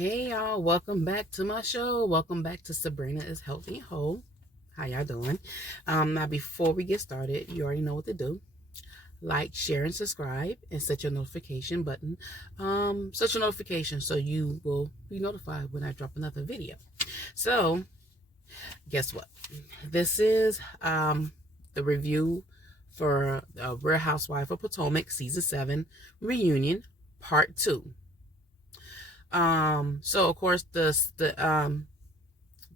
Hey y'all, welcome back to my show. Welcome back to Sabrina is Healthy and Whole. How y'all doing? Now before we get started, you already know what to do. Like, share, and subscribe, and set your notification button. Set your notification so you will be notified when I drop another video. So, guess what? This is the review for Real Housewife of Potomac Season 7 Reunion Part 2. So of course the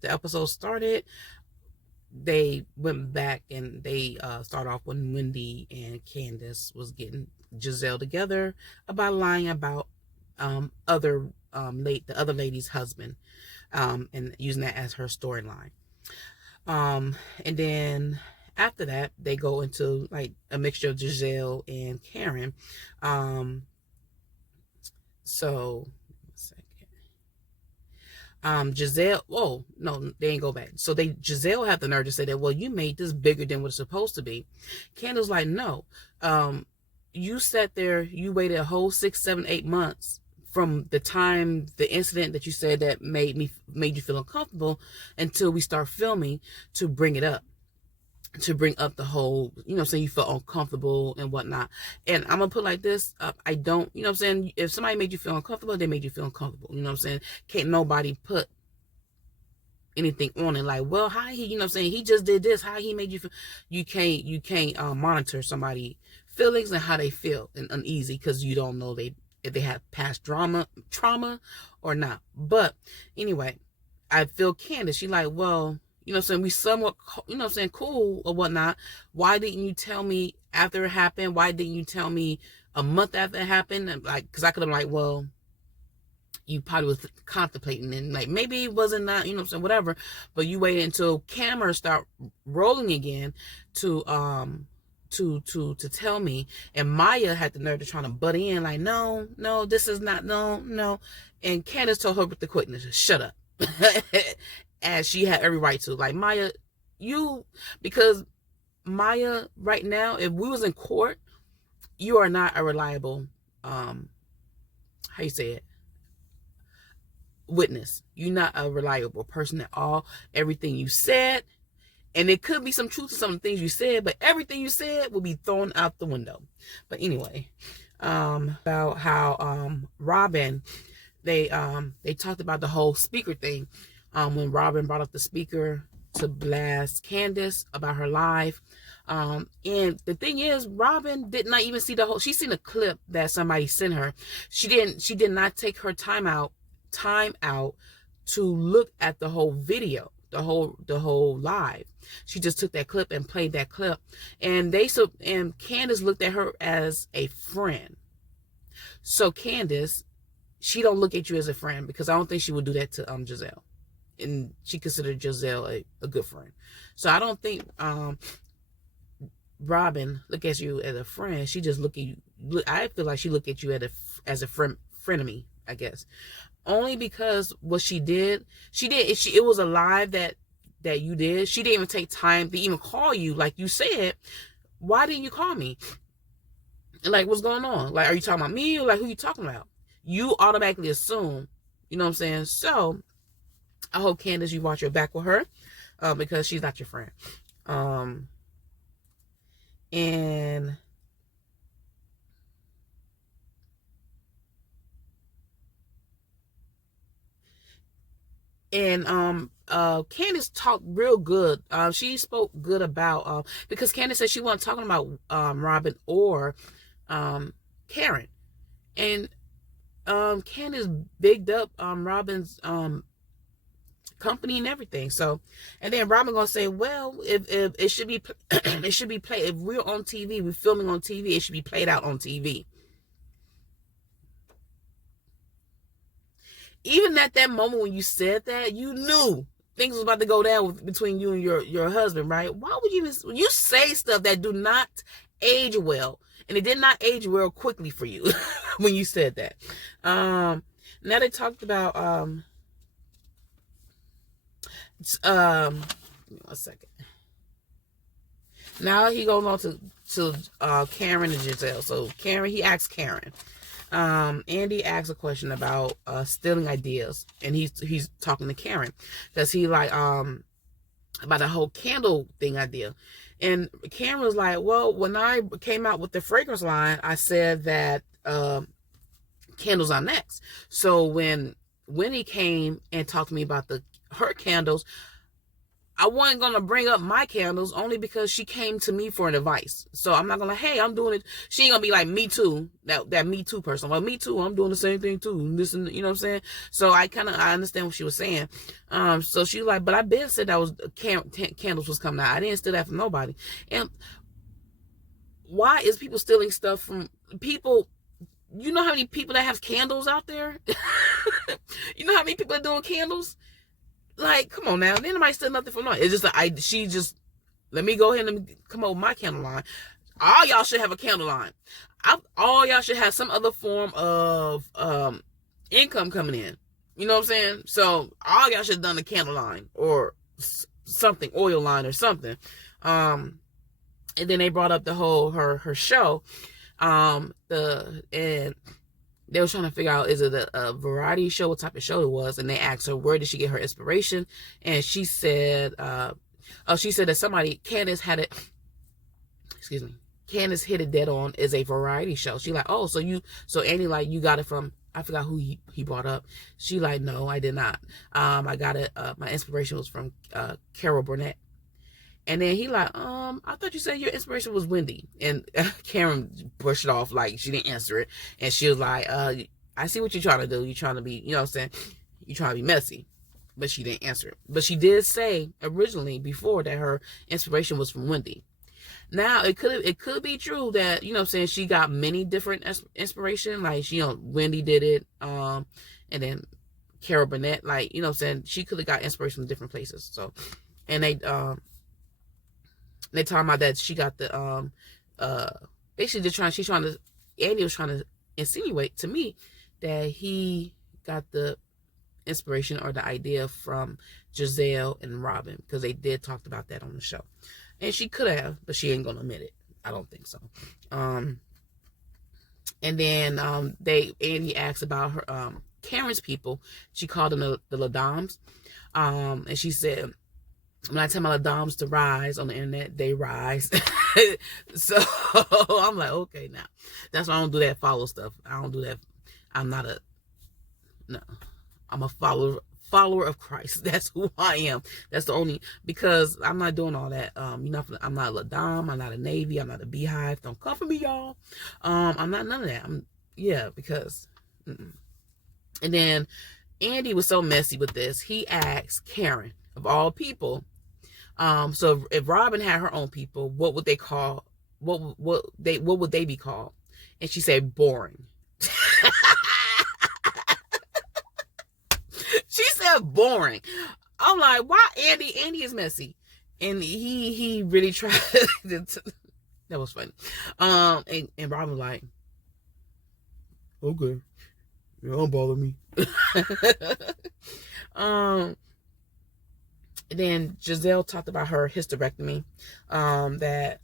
episode started. They went back and they started off when Wendy and Candace was getting Gizelle together about lying about the other lady's husband, and using that as her storyline. And then after that, they go into like a mixture of Gizelle and Karen. So Gizelle, oh no, they ain't go back. So Gizelle had the nerve to say that, well, you made this bigger than what it's supposed to be. Candace like, no, you sat there, you waited a whole 6, 7, 8 months from the time the incident that you said that made you feel uncomfortable until we start filming to bring it up. To bring up the whole, saying you felt uncomfortable and whatnot. And I'm gonna put like this, I don't, saying, if somebody made you feel uncomfortable, they made you feel uncomfortable. Saying? Can't nobody put anything on it like, well, how he, he just did this, how he made you feel. You can't monitor somebody feelings and how they feel and uneasy because you don't know if they have past trauma or not. But anyway, I feel Candace, she like, well, we somewhat, cool or whatnot. Why didn't you tell me after it happened? Why didn't you tell me a month after it happened? And like, because I could have like, well, you probably was contemplating and like maybe it wasn't that, whatever. But you waited until cameras start rolling again to tell me. And Maya had the nerve to try to butt in like, no, this is not, no. And Candace told her with the quickness, shut up. As she had every right to. Like, Maya, because Maya, right now, if we was in court, you are not a reliable, how you say it, witness. You're not a reliable person at all. Everything you said, and there could be some truth to some of the things you said, but everything you said will be thrown out the window. But anyway, about how Robin, they talked about the whole speaker thing. When Robin brought up the speaker to blast Candace about her life. And the thing is, Robin did not even see the whole, she seen a clip that somebody sent her. She did not take her time out to look at the whole video, the whole live. She just took that clip and played that clip. And Candace looked at her as a friend. So Candace, she don't look at you as a friend, because I don't think she would do that to Gizelle. And she considered Gizelle a good friend. So I don't think Robin look at you as a friend. She just look at you. I feel like she look at you as a frenemy, I guess. Only because what she did, it was a live that you did. She didn't even take time to even call you. Like you said, why didn't you call me? Like, what's going on? Like, are you talking about me, or like who you talking about? You automatically assume, you know what I'm saying? So I hope, Candace, you watch your back with her, because she's not your friend. And Candace talked real good. She spoke good about, because Candace said she wasn't talking about Robin or Karen. And Candace bigged up Robin's company and everything. So, and then Robin gonna say, well, if it should be it should be played, if we're on TV, we're filming on TV, it should be played out on TV. Even at that moment when you said that, you knew things was about to go down between you and your husband, right? Why would you say stuff that do not age well? And it did not age well quickly for you when you said that. Now they talked about one second. Now he goes on to Karen and Gizelle. So Karen, he asked Karen, Andy asked a question about stealing ideas, and he's talking to Karen because he like about the whole candle thing idea. And Karen was like, well, when I came out with the fragrance line, I said that candles are next. So when Winnie came and talked to me about her candles, I wasn't going to bring up my candles only because she came to me for an advice. So I'm not going to, hey, I'm doing it. She ain't going to be like me too, that me too person. Well, me too, I'm doing the same thing too. And this and, you know what I'm saying? So I understand what she was saying. So she was like, but I been said that was candles was coming out. I didn't steal that from nobody. And why is people stealing stuff from people? You know how many people that have candles out there? You know how many people are doing candles? Like, come on now. Nobody steal nothing from her. It's just like, she just, let me go ahead and come up with my candle line. All y'all should have a candle line. All y'all should have some other form of income coming in. You know what I'm saying? So all y'all should have done a candle line or something, oil line or something. And then they brought up the whole her show. And they were trying to figure out, is it a variety show, what type of show it was, and they asked her where did she get her inspiration, and she said that Candace hit it dead on, is a variety show. She like, oh, so Annie, like, you got it from, I forgot who he brought up. She like, no, I did not. I got it, my inspiration was from Carol Burnett. And then he like, I thought you said your inspiration was Wendy. And Karen brushed it off like she didn't answer it. And she was like, I see what you're trying to do. You're trying to be, you know what I'm saying? You're trying to be messy. But she didn't answer it. But she did say originally before that her inspiration was from Wendy. Now, it could be true that, you know what I'm saying, she got many different inspiration. Like, you know, Wendy did it. And then Carol Burnett, like, you know what I'm saying, she could have got inspiration from different places. So, and they talking about that she got the basically Andy was trying to insinuate to me that he got the inspiration or the idea from Giselle and Robin, because they did talk about that on the show. And she could have, but she ain't gonna admit it. I don't think so. And then Andy asked about her Karen's people. She called them the Ladams. And she said, when I tell my Ladams to rise on the internet, they rise. So I'm like, okay, now. That's why I don't do that follow stuff. I don't do that. I'm a follower of Christ. That's who I am. That's the only, because I'm not doing all that. I'm not a Ladam. I'm not a Navy. I'm not a Beehive. Don't come for me, y'all. I'm not none of that. Because. And then Andy was so messy with this. He asked Karen, of all people, so if Robin had her own people, what would they call? What would they be called? And she said boring. She said boring. I'm like, why Andy? Andy is messy, and he really tried. That was funny. And Robin was like, okay, you don't bother me. Then Giselle talked about her hysterectomy, that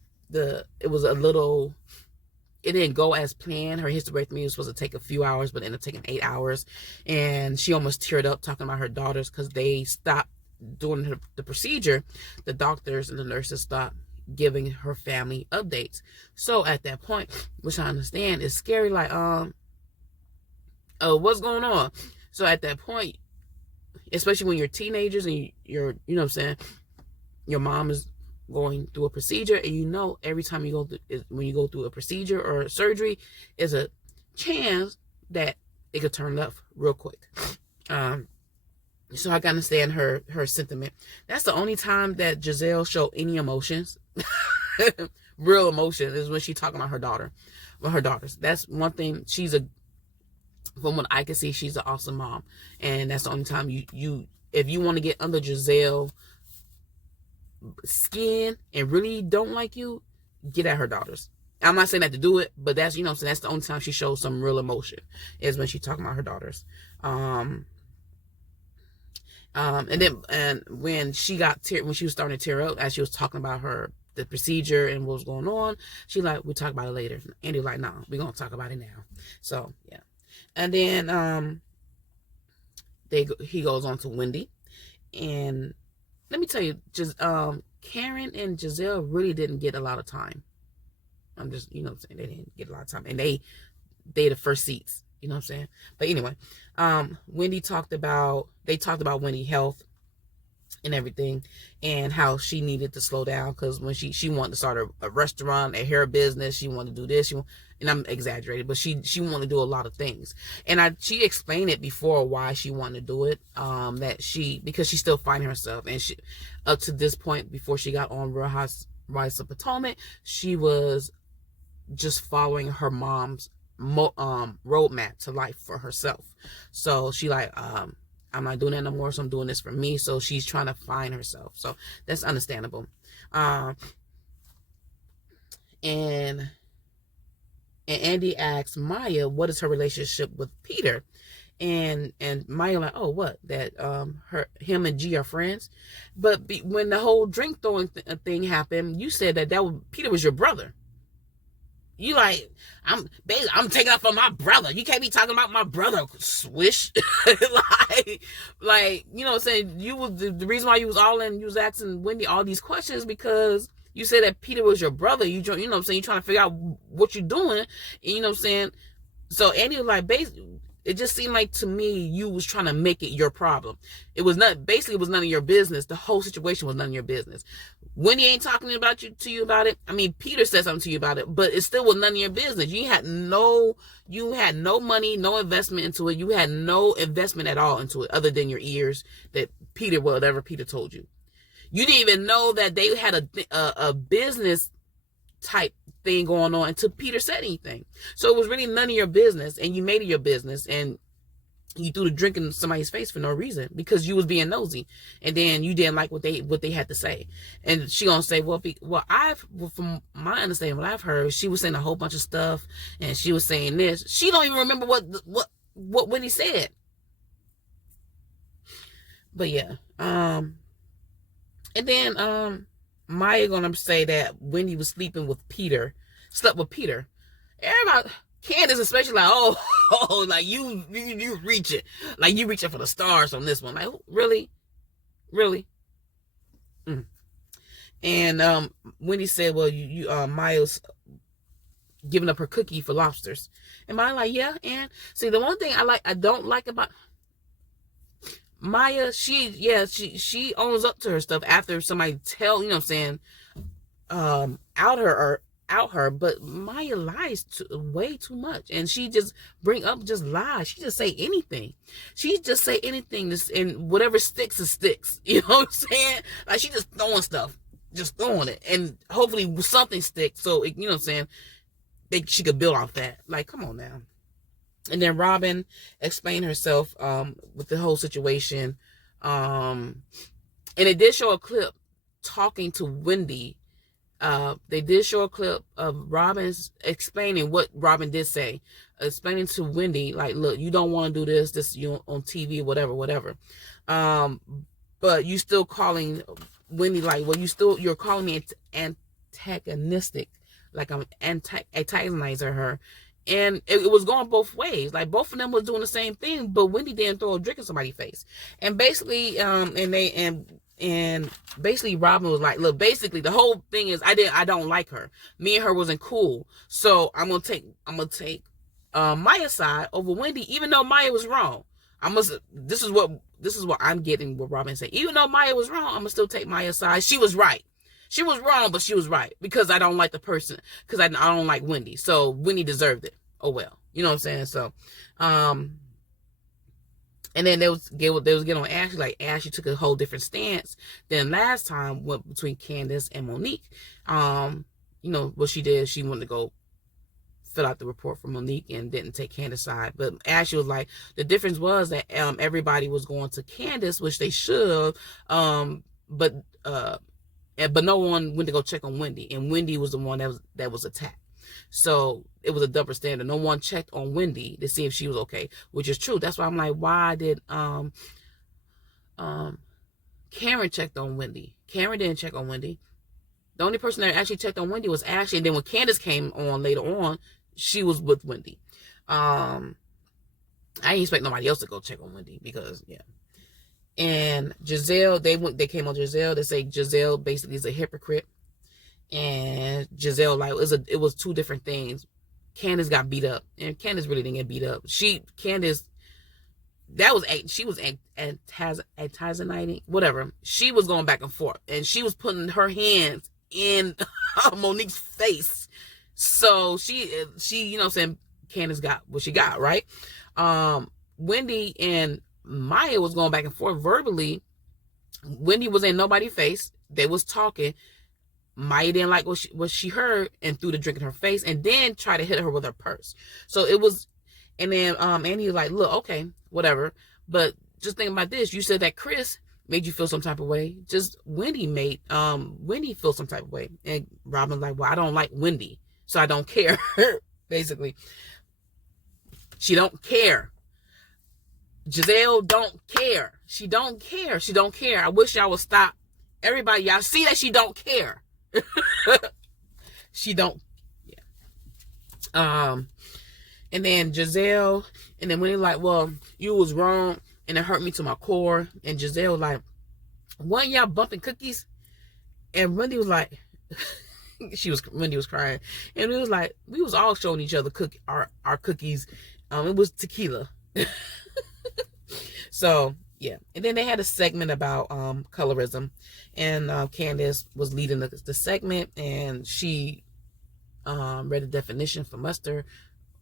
it didn't go as planned. Her hysterectomy was supposed to take a few hours, but ended up taking 8 hours. And she almost teared up talking about her daughters because they stopped doing the procedure. The doctors and the nurses stopped giving her family updates. So at that point, which I understand is scary, like, what's going on? So at that point, especially when you're teenagers and you're, you know what I'm saying, your mom is going through a procedure, and you know every time when you go through a procedure or surgery, is a chance that it could turn left real quick. So I can understand her sentiment. That's the only time that Giselle showed any emotions, real emotion, is when she talking about her daughters. That's one thing. From what I can see, she's an awesome mom, and that's the only time if you want to get under Giselle skin and really don't like you, get at her daughters. I'm not saying that to do it, but that's, you know, so that's the only time she shows some real emotion, is when she's talking about her daughters. And when she was starting to tear up as she was talking about her the procedure and what was going on. She like, we talk about it later. Andy like, no, we're gonna talk about it now. So yeah. And then he goes on to Wendy. And let me tell you, just Karen and Gizelle really didn't get a lot of time. I'm just, you know what I'm saying, they didn't get a lot of time. And they the first seats, you know what I'm saying? But anyway, they talked about Wendy's health and everything, and how she needed to slow down because when she wanted to start a restaurant, a hair business, she wanted to do this, and I'm exaggerating, but she wanted to do a lot of things. And she explained it before why she wanted to do it, because she's still finding herself, and she, up to this point, before she got on Real Housewives of Potomac, she was just following her mom's roadmap to life for herself. So she like, I'm not doing that no more, so I'm doing this for me. So she's trying to find herself. So that's understandable. And Andy asks Maya, what is her relationship with Peter? And Maya like, oh, what? That him and G are friends. But when the whole drink throwing thing happened, you said that Peter was your brother. You like, I'm taking up for my brother. You can't be talking about my brother, Swish. like, you know what I'm saying? You was the reason why you was asking Wendy all these questions because you said that Peter was your brother. You know what I'm saying? You're trying to figure out what you're doing. And you know what I'm saying? So Andy was like, it just seemed like to me you was trying to make it your problem. It was none of your business. The whole situation was none of your business. Wendy ain't talking to you about it. I mean, Peter said something to you about it, but it still was none of your business. You had no money, no investment into it. You had no investment at all into it other than your ears that whatever Peter told you. You didn't even know that they had a business type thing going on until Peter said anything. So it was really none of your business, and you made it your business, and you threw the drink in somebody's face for no reason because you was being nosy, and then you didn't like what they had to say. And she gonna say, from my understanding, what I've heard, she was saying a whole bunch of stuff, and she was saying this. She don't even remember what Wendy said. But yeah, and then Maya gonna say that Wendy was slept with Peter. Everybody, Candace especially, like, oh, like you reach it, like you reaching for the stars on this one, like really. And Wendy said, well, Maya's giving up her cookie for lobsters, and Maya like, yeah. And see, the one thing I don't like about Maya, she owns up to her stuff after somebody tell, you know what I'm saying, out her, but Maya lies way too much, and she just bring up just lies. She just say anything. And whatever sticks is sticks. You know what I'm saying? Like she just throwing stuff, just throwing it, and hopefully something sticks. So you know what I'm saying? She could build off that. Like, come on now. And then Robin explained herself with the whole situation. And they did show a clip talking to Wendy. They did show a clip of Robin's explaining what Robin did say, explaining to Wendy, like, look, you don't want to do this you on TV, whatever. But you still calling Wendy, like, well, you're calling me antagonistic, like I'm antagonizing her. And it was going both ways. Like both of them was doing the same thing, but Wendy didn't throw a drink in somebody's face. And basically, basically Robin was like, look, basically the whole thing is I don't like her. Me and her wasn't cool. So I'm gonna take Maya's side over Wendy, even though Maya was wrong. This is what I'm getting what Robin said. Even though Maya was wrong, I'm gonna still take Maya's side. She was right. She was wrong, but she was right because I don't like the person, because I don't like Wendy. So Wendy deserved it. Oh well, you know what I'm saying. So, and then they was getting on Ashley. Like Ashley took a whole different stance than last time went between Candace and Monique. You know what she did? She wanted to go fill out the report for Monique and didn't take Candace's side. But Ashley was like, the difference was that everybody was going to Candace, which they should, but no one went to go check on Wendy, and Wendy was the one that was attacked. So it was a double standard. No one checked on Wendy to see if she was okay, which is true. That's why I'm like, why did Karen checked on Wendy? Karen didn't check on Wendy. The only person that actually checked on Wendy was Ashley. And then when Candace came on later on, she was with Wendy. I didn't expect nobody else to go check on Wendy because, yeah. And Gizelle, they came on Gizelle. They say Gizelle basically is a hypocrite. And Gizelle, like, it was two different things. Candace got beat up. And Candace really didn't get beat up. She was antagonizing, whatever. She was going back and forth. And she was putting her hands in Monique's face. So she, you know what I'm saying, Candace got what she got, right? Wendy and Maya was going back and forth verbally. Wendy was in nobody's face. They was talking. Maya didn't like what she heard and threw the drink in her face and then tried to hit her with her purse. So it was, and then Andy was like, look, okay, whatever. But just think about this. You said that Chris made you feel some type of way. Just Wendy made Wendy feel some type of way. And Robin's like, well, I don't like Wendy, so I don't care. Basically. She don't care. Gizelle don't care. She don't care. She don't care. I wish y'all would stop. Everybody, y'all see that she don't care. She don't. Yeah. And then Gizelle, and then when they're like, well, you was wrong, and it hurt me to my core. And Gizelle was like, wasn't y'all bumping cookies? And Wendy was like, Wendy was crying. And it was like, we was all showing each other our cookies. It was tequila. So, yeah. And then they had a segment about colorism. And Candace was leading the segment. And she read the definition from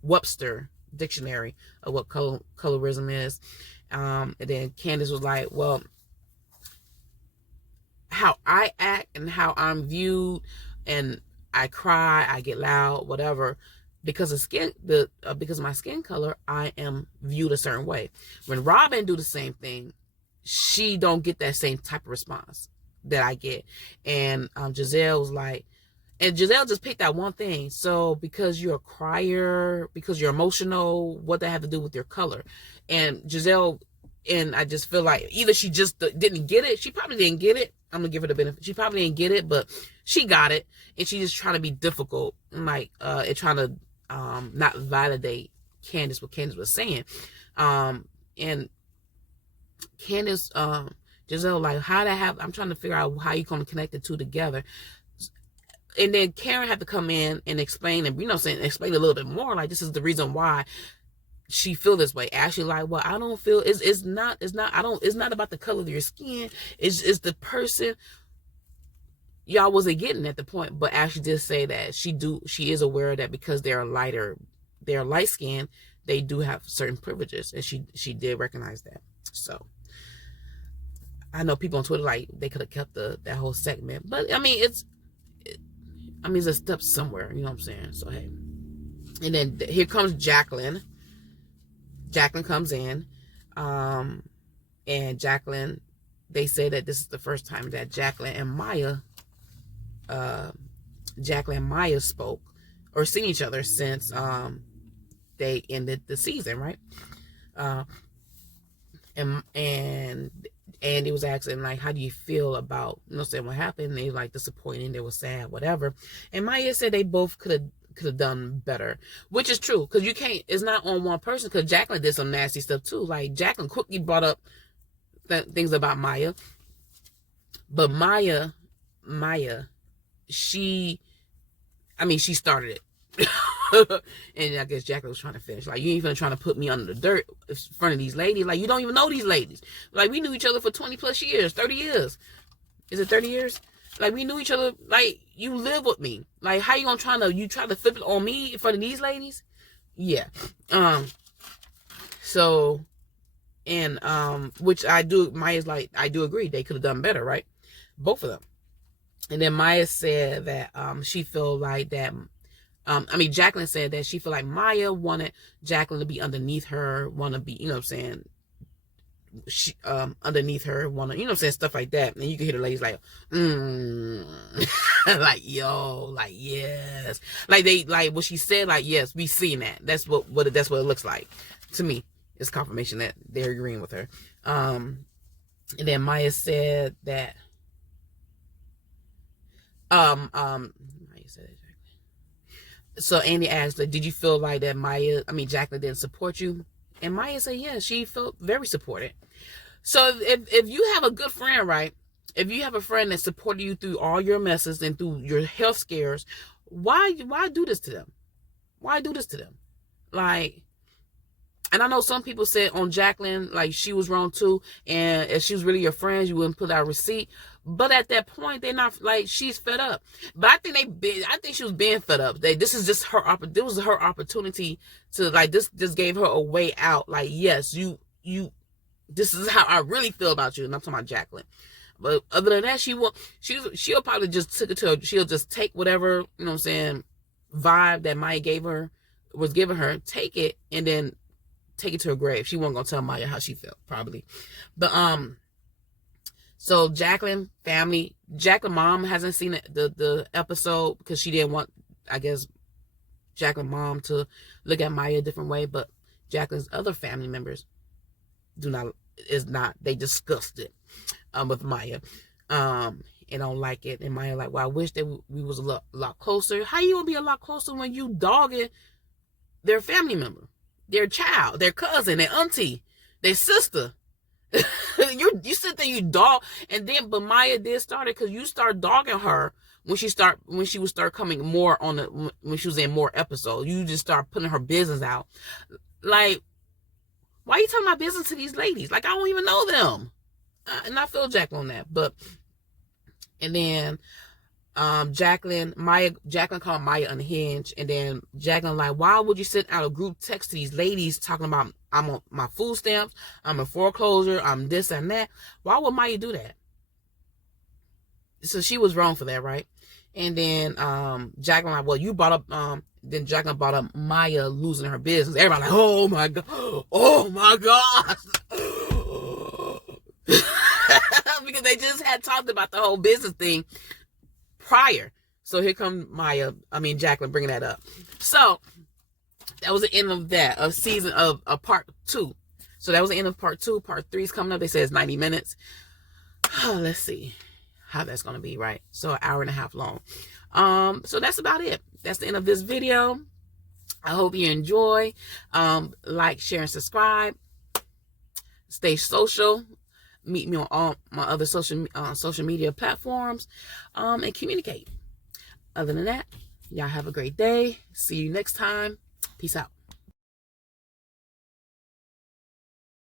Webster Dictionary of what colorism is. And then Candace was like, well, how I act and how I'm viewed, and I cry, I get loud, whatever, because of my skin color, I am viewed a certain way. When Robin do the same thing, she don't get that same type of response that I get. And Gizelle was like, and Gizelle just picked that one thing. So because you're a crier, because you're emotional, what that have to do with your color? And Gizelle, and I just feel like either she just didn't get it. She probably didn't get it. I'm gonna give her the benefit. She probably didn't get it, but she got it, and she just trying to be difficult and like and trying to not validate what Candace was saying. And Candace, Gizelle, like, I'm trying to figure out how you gonna connect the two together. And then Karen had to come in and explain, and explain a little bit more. Like, this is the reason why she feel this way. Ashley like, well, I don't feel it's not about the color of your skin. It's the person. Y'all wasn't getting at the point, but Ashley did say that she is aware of that because they're light skinned, they do have certain privileges, and she did recognize that. So I know people on Twitter like they could have kept that whole segment, but I mean it's a step somewhere, you know what I'm saying? So hey. And then here comes Jacqueline. Jacqueline comes in, and Jacqueline, they say that this is the first time that Jacqueline and Maya spoke or seen each other since they ended the season, right? And Andy was asking, like, how do you feel about, what happened? They were like disappointed, they were sad, whatever. And Maya said they both could have done better, which is true, because it's not on one person, because Jacqueline did some nasty stuff too. Like, Jacqueline quickly brought up things about Maya, but Maya, she started it. And I guess Jacqueline was trying to finish. Like, you ain't even trying to put me under the dirt in front of these ladies. Like, you don't even know these ladies. Like, we knew each other for 20 plus years, 30 years. Is it 30 years? Like, we knew each other. Like, you live with me. Like, how you gonna try to flip it on me in front of these ladies? Yeah. So, and which Maya's like, I do agree, they could have done better, right? Both of them. And then Maya said that she feel like that. Jacqueline said that she feel like Maya wanted Jacqueline to be underneath her, want to be, she underneath her, want to, stuff like that. And you can hear the ladies like, like, yo, like, yes, like they, like what she said, like, yes, we seen that. That's what it looks like to me. It's confirmation that they're agreeing with her. And then Maya said that Maya said it exactly. So Andy asked, like, did you feel like that Jacqueline didn't support you? And Maya said, yeah, she felt very supported. So if you have a good friend, right? If you have a friend that supported you through all your messes and through your health scares, why do this to them? Why do this to them? Like, and I know some people said on Jacqueline, like, she was wrong too, and if she was really your friend, you wouldn't put out a receipt. But at that point, they're not, like, she's fed up. But I think she was being fed up. This is just her opportunity to, like, this just gave her a way out. Like, yes, you this is how I really feel about you, and I'm talking about Jacqueline. But other than that, she'll probably just she'll just take whatever, you know what I'm saying, vibe that Maya was giving her, take it, and then take it to her grave. She wasn't gonna tell Maya how she felt, probably. But so Jacqueline mom hasn't seen the episode because she didn't want, I guess, Jacqueline mom to look at Maya a different way. But Jacqueline's other family members they discussed it with Maya, and don't like it. And Maya like, well, I wish that we was a lot closer. How you gonna be a lot closer when you dogging their family member, their child, their cousin, their auntie, their sister? you sit there, you dog, and then but Maya did start it because you start dogging her when she would start coming more when she was in more episodes. You just start putting her business out. Like, why are you telling my business to these ladies? Like, I don't even know them. And I feel Jacqueline on that. But, and then Jacqueline called Maya unhinged. And then Jacqueline like, why would you send out a group text to these ladies talking about, I'm on my food stamps, I'm in foreclosure, I'm this and that? Why would Maya do that? So she was wrong for that, right? And then Jacqueline like, well, you brought up then Jacqueline brought up Maya losing her business. Everybody like, oh my god, because they just had talked about the whole business thing prior. So here comes Jacqueline bringing that up. So that was the end of that, of season of part 2. So that was the end of part 2. Part 3 is coming up. They say it's 90 minutes. Let's see how that's going to be, right? So an hour and a half long. So that's about it. That's the end of this video. I hope you enjoy. Like, share, and subscribe. Stay social. Meet me on all my other social media platforms, and communicate. Other than that, y'all have a great day. See you next time. Peace out.